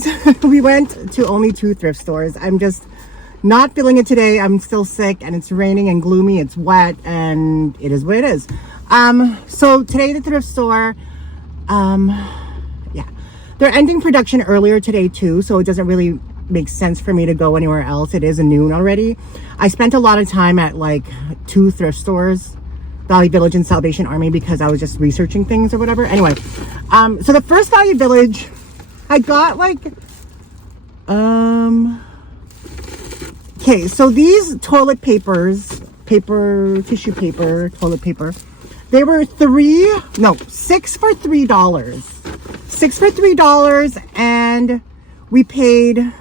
guys, we went to only 2 thrift stores. I'm just not feeling it today. I'm still sick and it's raining and gloomy. It's wet and it is what it is. So today the thrift store, yeah, they're ending production earlier today too. So it doesn't really make sense for me to go anywhere else. It is noon already. I spent a lot of time at like 2 thrift stores, Value Village and Salvation Army, because I was just researching things or whatever. Anyway, so the first Value Village, I got like, okay, so these toilet papers, tissue paper, toilet paper, they were 6 for $3. 6 for $3, and we paid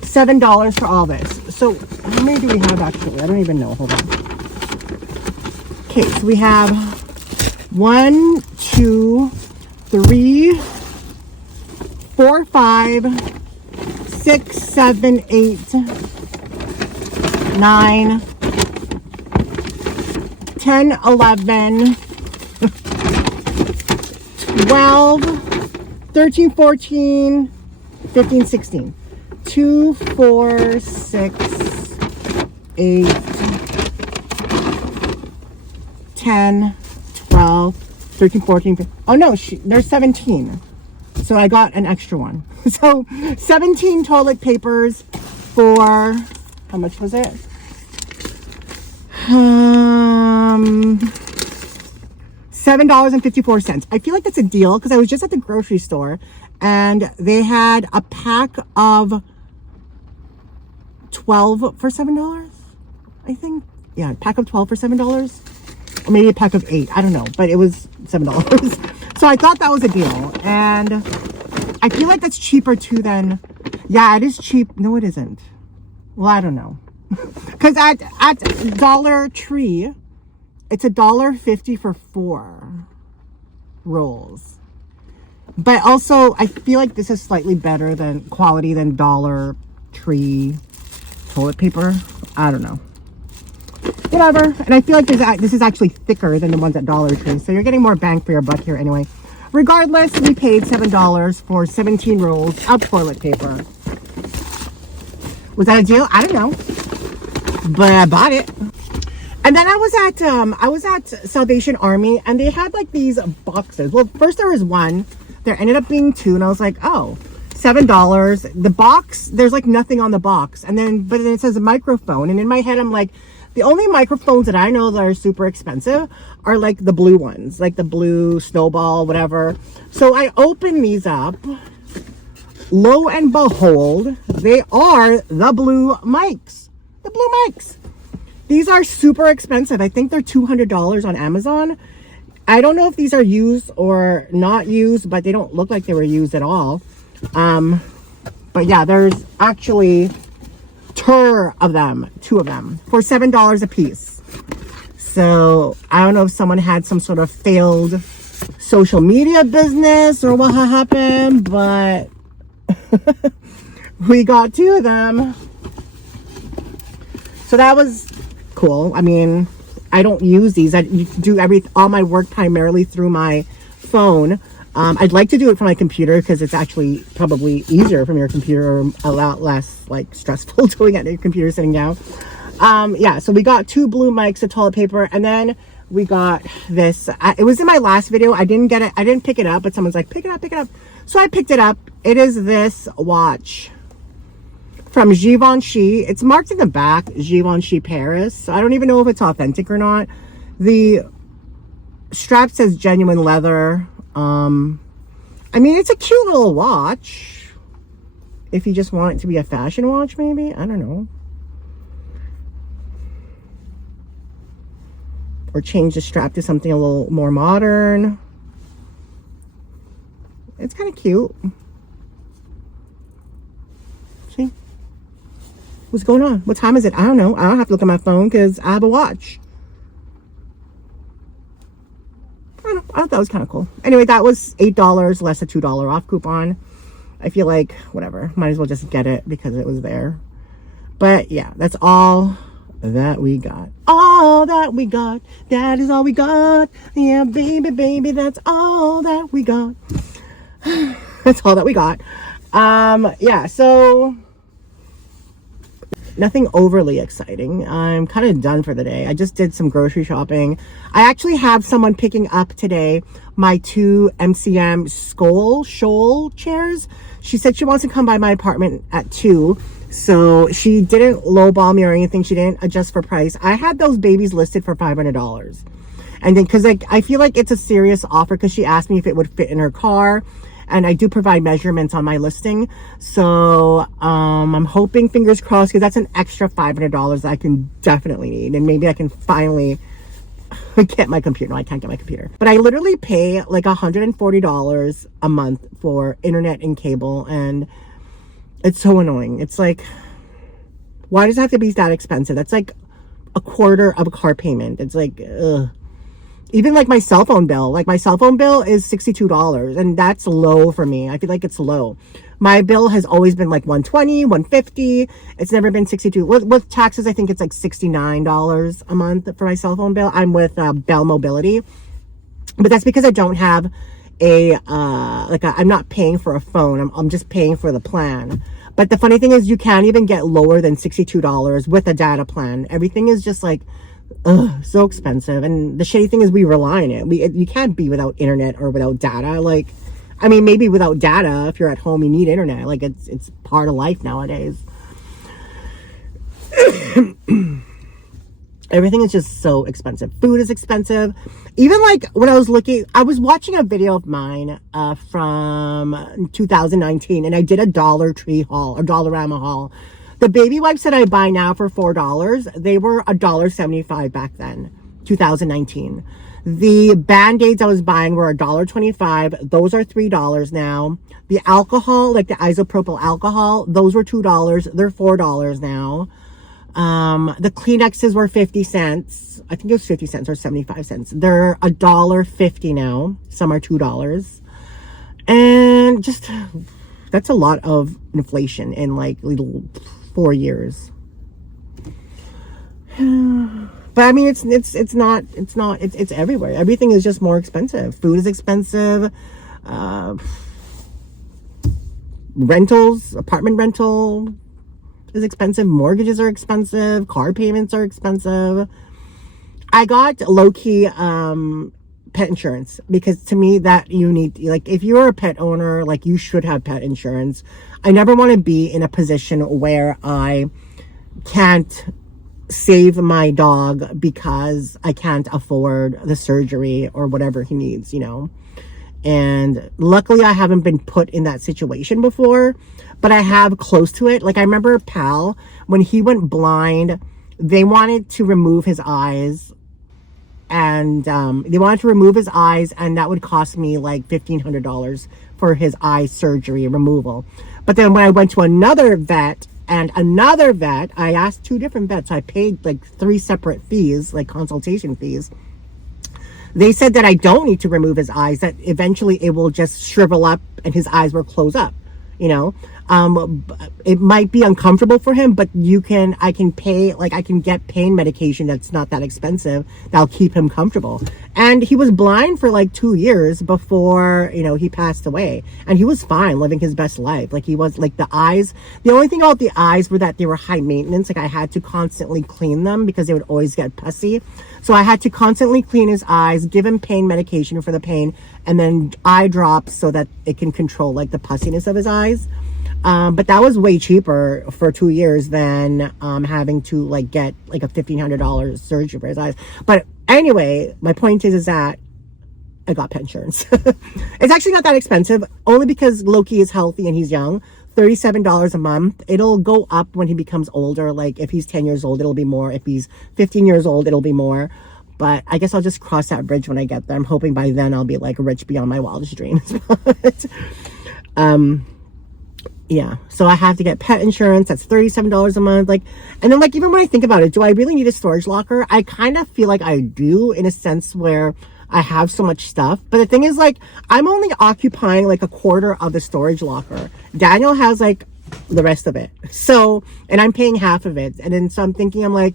$7 for all this. So how many do we have actually? I don't even know. Hold on. Okay, so we have 1, 2, 3, 4, 5, 6, 7, 8, 9, 10, 11, 12, 13, 14, 15, 16. 2, 4, 6, 8, 10, 12, 13, 14, 15. Oh no, there's 17. So I got an extra one. So 17 toilet papers for, how much was it? $7.54. I feel like that's a deal because I was just at the grocery store and they had a pack of 12 for $7, I think. Yeah, a pack of 12 for $7. Or maybe a pack of 8. I don't know, but it was $7. So I thought that was a deal. And I feel like that's cheaper too than, yeah, it is cheap. No, it isn't. Well, I don't know. Because at Dollar Tree, it's $1.50 for 4 rolls. But also, I feel like this is slightly better than quality than Dollar Tree toilet paper. I don't know. Whatever. And I feel like this is actually thicker than the ones at Dollar Tree. So you're getting more bang for your buck here anyway. Regardless, we paid $7 for 17 rolls of toilet paper. Was that a deal? I don't know. But I bought it. And then I was at Salvation Army and they had like these boxes. Well, first there was one. There ended up being 2 and I was like, oh, $7. The box, there's like nothing on the box. And then, but then it says a microphone. And in my head, I'm like, the only microphones that I know that are super expensive are like the blue ones, like the blue Snowball, whatever. So I opened these up. Lo and behold, they are the blue mics. The blue mics. These are super expensive. I think they're $200 on Amazon. I don't know if these are used or not used, but they don't look like they were used at all. But yeah, there's actually 2 of them for $7 a piece. So I don't know if someone had some sort of failed social media business or what happened, but we got 2 of them. So that was cool. I mean, I don't use these. I do all my work primarily through my phone. I'd like to do it from my computer because it's actually probably easier from your computer, or a lot less like stressful doing it at your computer sitting down. Yeah, so we got 2 blue mics of toilet paper, and then we got this. It was in my last video. I didn't get it. I didn't pick it up, but someone's like, pick it up, pick it up. So I picked it up. It is this watch from Givenchy. It's marked in the back, Givenchy Paris. So I don't even know if it's authentic or not. The strap says genuine leather. I mean, it's a cute little watch. If you just want it to be a fashion watch, maybe. I don't know. Or change the strap to something a little more modern. It's kind of cute. See? What's going on? What time is it? I don't know. I don't have to look at my phone because I have a watch. I thought that was kind of cool. Anyway, that was $8 less a $2 off coupon. I feel like, whatever. Might as well just get it because it was there. But yeah, that's all that we got. All that we got. That is all we got. Yeah, baby, baby, that's all that we got. That's all that we got. Yeah, so nothing overly exciting. I'm kind of done for the day. I just did some grocery shopping. I actually have someone picking up today my 2 MCM Shoal chairs. She said she wants to come by my apartment at 2. So she didn't lowball me or anything. She didn't adjust for price. I had those babies listed for $500. And then, cause like, I feel like it's a serious offer, cause she asked me if it would fit in her car. And I do provide measurements on my listing. So, I'm hoping, fingers crossed, cause that's an extra $500 that I can definitely need. And maybe I can finally get my computer. No, I can't get my computer. But I literally pay like $140 a month for internet and cable. And it's so annoying. It's like, why does it have to be that expensive? That's like a quarter of a car payment. It's like, ugh. Even like my cell phone bill. Like my cell phone bill is $62. And that's low for me. I feel like it's low. My bill has always been like $120, $150. It's never been $62. With taxes, I think it's like $69 a month for my cell phone bill. I'm with Bell Mobility. But that's because I don't have I'm not paying for a phone. I'm just paying for the plan. But the funny thing is, you can't even get lower than $62 with a data plan. Everything is just like, ugh, so expensive. And the shitty thing is, we rely on it. You can't be without internet or without data. Like, I mean, maybe without data, if you're at home, you need internet. Like, it's part of life nowadays. Everything is just so expensive. Food is expensive. Even like when I was watching a video of mine from 2019, and I did a Dollar Tree haul, or Dollarama haul. The baby wipes that I buy now for $4, they were $1.75 back then, 2019. The Band-Aids I was buying were $1.25. Those are $3 now. The alcohol, like the isopropyl alcohol, those were $2. They're $4 now. The Kleenexes were 50 cents. I think it was 50 cents or 75 cents. They're $1.50 now. Some are $2. And just, that's a lot of inflation in like 4 years. But I mean, it's everywhere. Everything is just more expensive. Food is expensive. Rentals, apartment rental is expensive. Mortgages are expensive. Car payments are expensive. I got low-key pet insurance, because to me that you need, like, if you're a pet owner, like, you should have pet insurance. I never want to be in a position where I can't save my dog because I can't afford the surgery or whatever he needs, you know. And luckily I haven't been put in that situation before, but I have close to it. Like, I remember Pal, when he went blind, they wanted to remove his eyes. And they wanted to remove his eyes, and that would cost me like $1,500 for his eye surgery removal. But then when I went to another vet, I asked 2 different vets. So I paid like 3 separate fees, like consultation fees. They said that I don't need to remove his eyes, that eventually it will just shrivel up and his eyes will close up, you know. It might be uncomfortable for him, but I can get pain medication that's not that expensive, that'll keep him comfortable. And he was blind for like 2 years before, you know, he passed away, and he was fine, living his best life. Like, he was like, the only thing about the eyes were that they were high maintenance. Like, I had to constantly clean them because they would always get pussy. So I had to constantly clean his eyes, give him pain medication for the pain, and then eye drops so that it can control like the pussiness of his eyes. But that was way cheaper for 2 years than having to like get like a $1,500 surgery for his eyes. But anyway, my point is that I got pet insurance. It's actually not that expensive, only because Loki is healthy and he's young. $37 a month. It'll go up when he becomes older. Like, if he's 10 years old, it'll be more. If he's 15 years old, it'll be more. But I guess I'll just cross that bridge when I get there. I'm hoping by then I'll be like rich beyond my wildest dreams. But, yeah, so I have to get pet insurance. That's $37 a month. Like, and then like, even when I think about it, do I really need a storage locker? I kind of feel like I do, in a sense where I have so much stuff. But the thing is, like, I'm only occupying like a quarter of the storage locker. Daniel has like the rest of it. So, and I'm paying half of it. And then so I'm thinking, I'm like,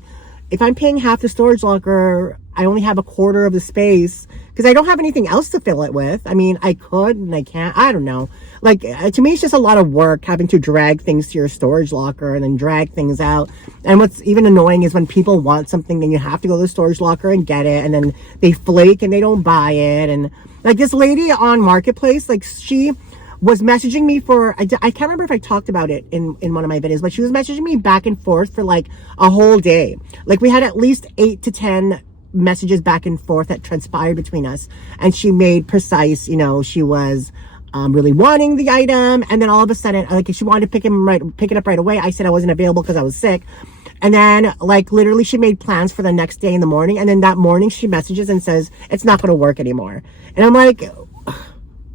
if I'm paying half the storage locker, I only have a quarter of the space because I don't have anything else to fill it with. I mean, I could and I can't. I don't know. Like, to me, it's just a lot of work having to drag things to your storage locker and then drag things out. And what's even annoying is when people want something, then you have to go to the storage locker and get it. And then they flake and they don't buy it. And like this lady on Marketplace, like she was messaging me for, I can't remember if I talked about it in one of my videos, but she was messaging me back and forth for like a whole day. Like we had at least 8 to 10 messages back and forth that transpired between us. And she made precise, she was really wanting the item. And then all of a sudden, like she wanted to pick it up right away. I said I wasn't available because I was sick. And then like literally she made plans for the next day in the morning. And then that morning she messages and says, it's not going to work anymore. And I'm like,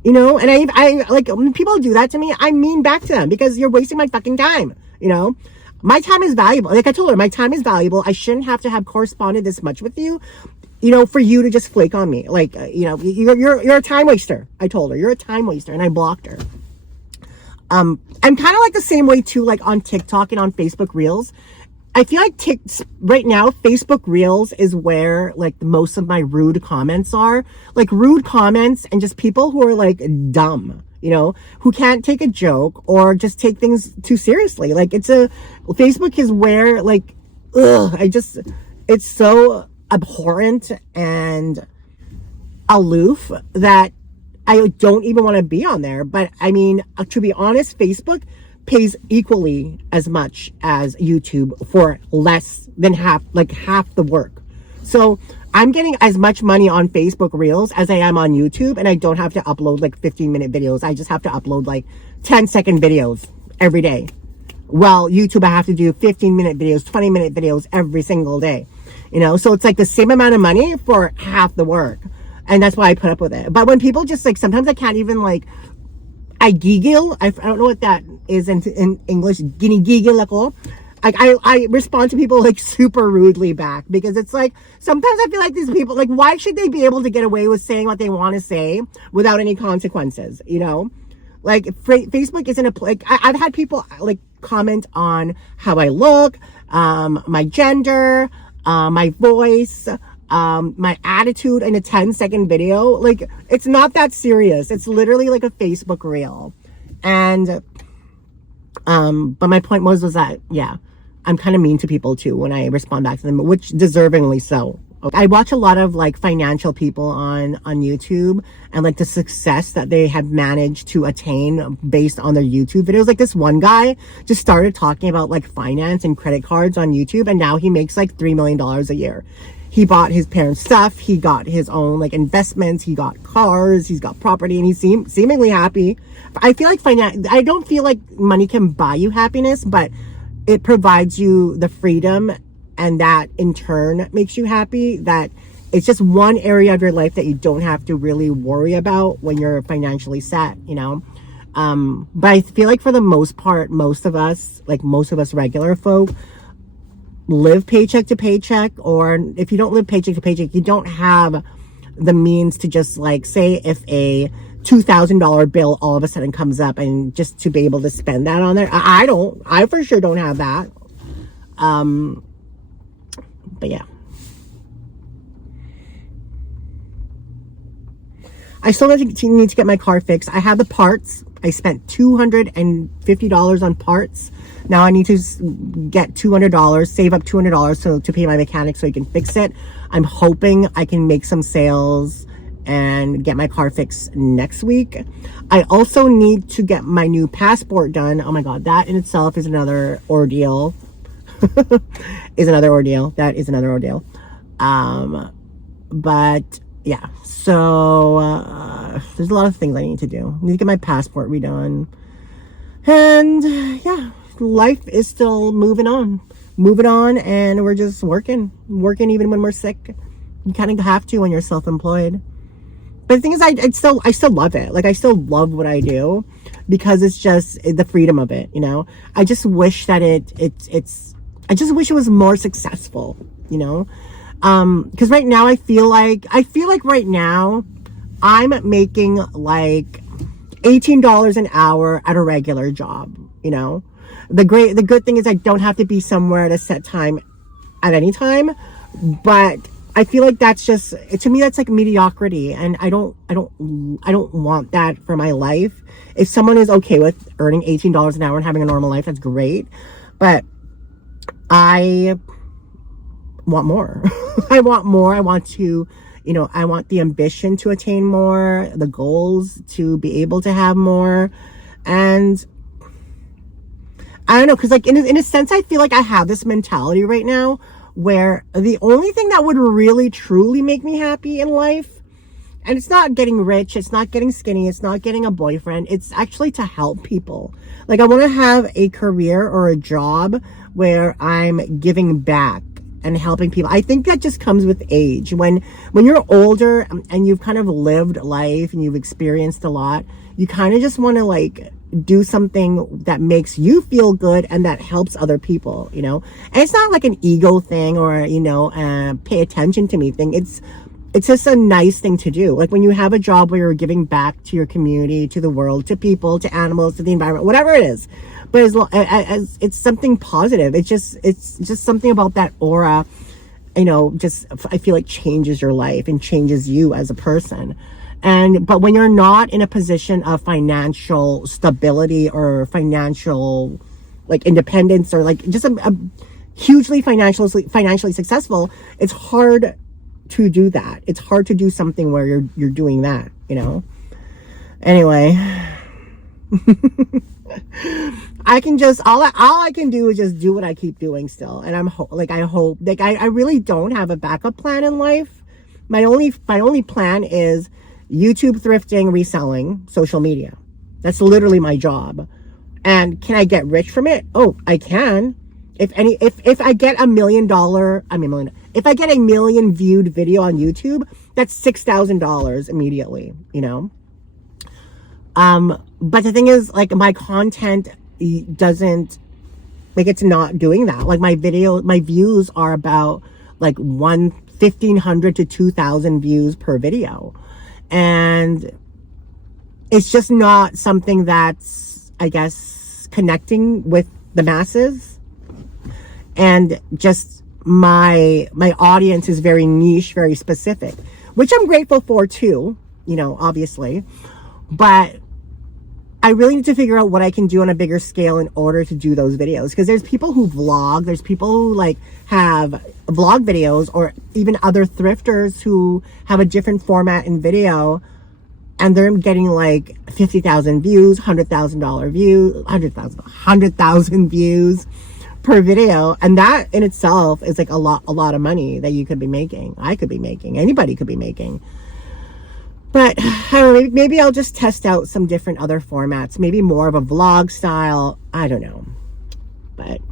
and I like when people do that to me, I mean back to them because you're wasting my fucking time. My time is valuable. Like I told her, my time is valuable. I shouldn't have to have corresponded this much with you, for you to just flake on me. Like, you're a time waster. I told her, you're a time waster, and I blocked her. I'm kind of like the same way too, like on TikTok and on Facebook Reels. I feel like right now, Facebook Reels is where like most of my rude comments are. Like rude comments and just people who are like dumb, who can't take a joke or just take things too seriously. Like Facebook is where like, it's so abhorrent and aloof that I don't even want to be on there. But I mean, to be honest, Facebook pays equally as much as YouTube for less than half the work. So I'm getting as much money on Facebook Reels as I am on YouTube, and I don't have to upload like 15-minute videos. I just have to upload like 10-second videos every day. Well, YouTube, I have to do 15-minute videos, 20-minute videos every single day. So it's like the same amount of money for half the work. And that's why I put up with it. But when people just like, sometimes I can't even like, I giggle. I don't know what that is in English. Giggle ako. Like I respond to people like super rudely back because it's like sometimes I feel like these people, like, why should they be able to get away with saying what they want to say without any consequences? Like Facebook isn't a like I've had people like comment on how I look, my gender, my voice, my attitude in a 10-second video. Like, it's not that serious. It's literally like a Facebook reel. And, but my point was that, yeah, I'm kind of mean to people too when I respond back to them, which deservingly so. I watch a lot of like financial people on YouTube and like the success that they have managed to attain based on their YouTube videos. Like this one guy just started talking about like finance and credit cards on YouTube, and now he makes like $3 million a year. He bought his parents' stuff. He got his own like investments. He got cars. He's got property, and he's seemingly happy. I feel like I don't feel like money can buy you happiness, but it provides you the freedom, and that in turn makes you happy. That it's just one area of your life that you don't have to really worry about when you're financially set, But I feel like for the most part, most of us regular folk, live paycheck to paycheck, or if you don't live paycheck to paycheck, you don't have the means to just like say if a $2,000 bill all of a sudden comes up and just to be able to spend that on there. I for sure don't have that. But yeah, I still need to get my car fixed. I have the parts. I spent $250 on parts. Now I need to get $200, save up $200 to pay my mechanic so he can fix it. I'm hoping I can make some sales and get my car fixed next week. I also need to get my new passport done. Oh my God, that in itself is another ordeal. That is another ordeal. But yeah, so there's a lot of things I need to do. I need to get my passport redone. And yeah, life is still moving on, and we're just working even when we're sick. You kind of have to when you're self-employed. But the thing is, I still love it. Like, I still love what I do because it's just the freedom of it, I just wish that I just wish it was more successful, because right now I feel like right now I'm making like $18 an hour at a regular job, The good thing is I don't have to be somewhere at a set time at any time. But I feel like that's just, to me, that's like mediocrity. And I don't want that for my life. If someone is okay with earning $18 an hour and having a normal life, that's great. But I want more. I want more. I want to, you know, I want the ambition to attain more, the goals to be able to have more. And I don't know, because like in a sense, I feel like I have this mentality right now where the only thing that would really truly make me happy in life, and it's not getting rich, it's not getting skinny, it's not getting a boyfriend, it's actually to help people. Like, I want to have a career or a job where I'm giving back and helping people. I think that just comes with age. When you're older and you've kind of lived life and you've experienced a lot, you kind of just want to like do something that makes you feel good and that helps other people, you know. And it's not like an ego thing or, you know, pay attention to me thing. It's just a nice thing to do. Like when you have a job where you're giving back to your community, to the world, to people, to animals, to the environment, whatever it is. But as it's something positive. It's just something about that aura, you know, just I feel like changes your life and changes you as a person. But when you're not in a position of financial stability or financial like independence or like just a hugely financially successful, it's hard to do that. It's hard to do something where you're doing that, you know. Anyway, I can just all I can do is just do what I keep doing still. And I hope I really don't have a backup plan in life. My only plan is YouTube, thrifting, reselling, social media. That's literally my job. And can I get rich from it? Oh, I can. If I get if I get a million viewed video on YouTube, that's $6,000 immediately, you know? But the thing is, like, my content doesn't, like, it's not doing that. Like, my views are about like 1,500 to 2,000 views per video. And it's just not something that's, I guess, connecting with the masses. And just my audience is very niche, very specific, which I'm grateful for too, you know, obviously. But I really need to figure out what I can do on a bigger scale in order to do those videos. Because there's people who vlog, there's people who like have vlog videos, or even other thrifters who have a different format in video, and they're getting like 50,000 views, $100,000 views, 100,000 views per video. And that in itself is like a lot of money that you could be making. I could be making, anybody could be making. But I don't know, maybe I'll just test out some different other formats, maybe more of a vlog style. I don't know. But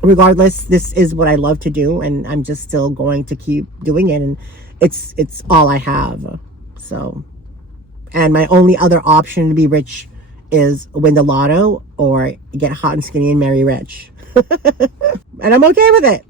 regardless, this is what I love to do, and I'm just still going to keep doing it. And it's all I have. So, and my only other option to be rich is win the lotto or get hot and skinny and marry rich. And I'm okay with it.